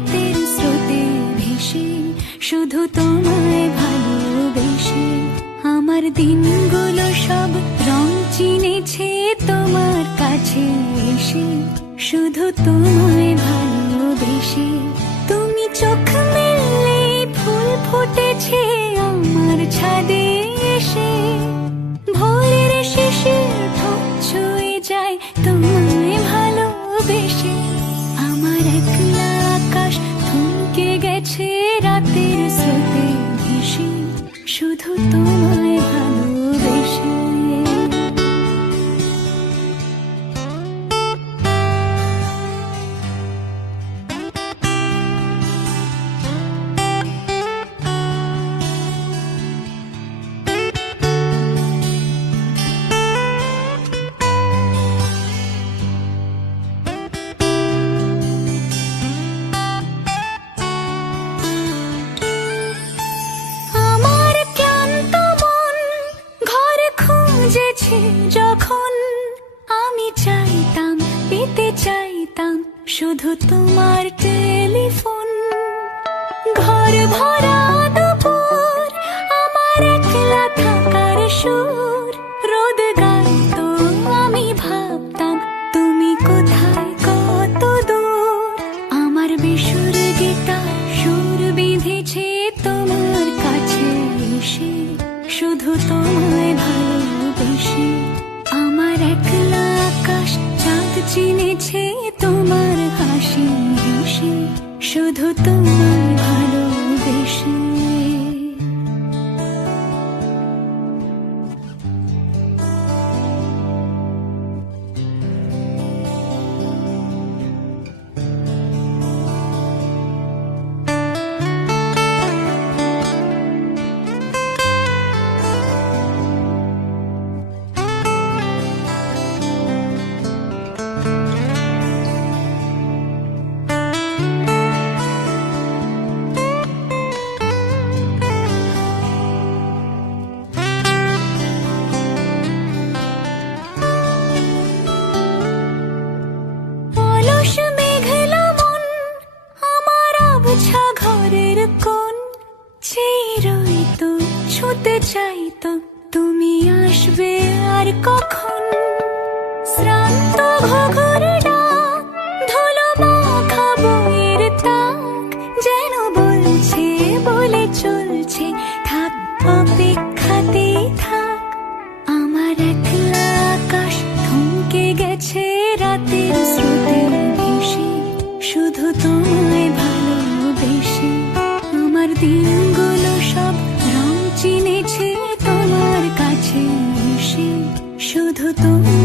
রাতের স্রোতে ভেসে, শুধু তোমায় ভালোবেসে। আমার দিনগুলো সব রং চিনেছে তোমার কাছে এসে, শুধু তোমায় ভালোবেসে। তুমি চোখ মেললে ফুল ফুটেছে আমার ছাদে এসে, ভোরের শিশির ঠোঁট ছুঁয়ে যায় তোমায় ভালোবেসে। আমার একলা আকাশ থমকে গেছে রাতের স্রোতে ভেসে, শুধু তোমায় ভালোবেসে। যখন আমি চাইতাম, পেতে চাইতাম শুধু তোমার টেলিফোন। ঘর ভরা দুপুর, আমার একলা থাকার সুর, রোদ গাইতো আমি ভাবতাম তুমি কোথায় কত দূর। আমার বেসুর গীতার সুর বিঁধেছে তোমার কাছে এসে, শুধু তোমায় ভালোবেসে। আমার একলা আকাশ চাঁদ চিনেছে তোমার হাসি হেসে, শুধু তোমায় ভালোবেসে। ঘরের কোণ চেয়ে রইতো, ছুঁতে চাইতো তুমি আসবে আর কখন। শ্রান্ত ঘুঘুর ডাক, ধুলো মাখা বইয়ের তাক, যেন বলছে বলে চলছে থাক অপেক্ষাতেই থাক। আমার একলা আকাশ থমকে গেছে রাতের স্রোতে ভেসে, শুধু তোমায় ভালোবেসে। আমার দিনগুলো সব রং চিনেছে তোমার কাছে এসে, শুধু তোমায়